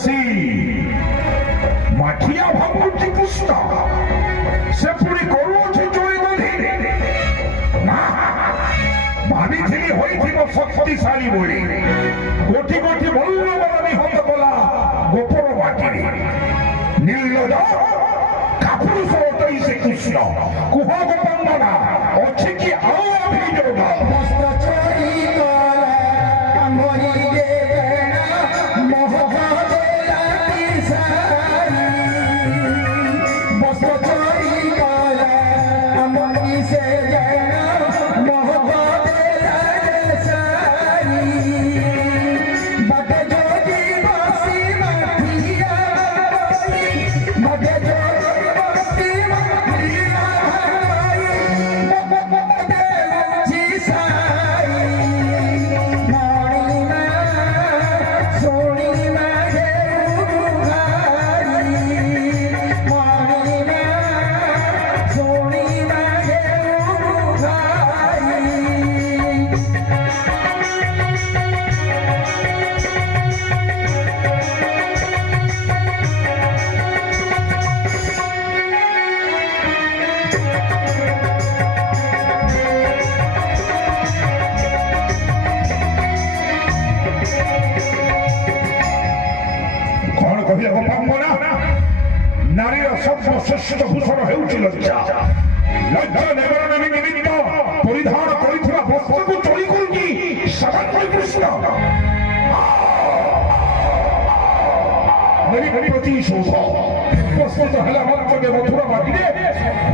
ବସି ମାଠିଆ ଭାବୁଛି କୃଷ୍ଣ ସେ ପୁଣି କରୁଅଛି ଚୋରି ଦଧି ନା ଭାବିଥିଲି ହୋଇଥିବ ଶକ୍ତିଶାଳୀ ବୋଲି କୋଟି କୋଟି ମଲ୍ଲବର ନିହତ କଲା ଗୋପର ମାଟିରେ ନିର୍ଲଜ କାପୁରୁଷ ଅଟଇ ସେ କୃଷ୍ଣ କୁହ ଗୋପାଙ୍ଗନା ଅଛି କି ଆଉ ଅଭିଯୋଗ নারীর সর্বশ্রেষ্ঠ ভূষণ ହେଉଛି ଲଜ୍ଜା ଲଜ୍ଜା ନିବାରଣ ନିମିତ୍ତ ପରିଧାନ କରିଥିବା ବସ୍ତ୍ରକୁ ଚୋରି କରୁଛି ସାଧାରଣ କୃଷ୍ଣ ପ୍ରତିଶୋଧ ପ୍ରସ୍ତୁତ ହେଲା ମାତ୍ରକେ ମଥୁରା ମାଟିରେ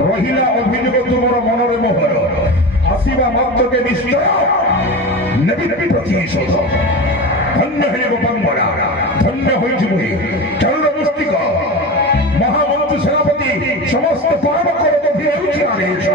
ରହିଲା ଅଭିଯୋଗ ତୁମର ମନରେ ମୋହର ଆସିବା ମାତ୍ରକେ ନିଶ୍ଚୟ ନେବି ପ୍ରତିଶୋଧ ଧନ୍ୟ ହେଲେ ଗୋପାଙ୍ଗନା ଧନ୍ୟ ହୋଇଛି ମୁହିଁ ଚାରୁର ମୁଷ୍ଟିକ ମହାମନ୍ତ୍ରୀ ସେନାପତି ସମସ୍ତ ପାଳନ କରନ୍ତି ହେଉଛି ଆଦେଶ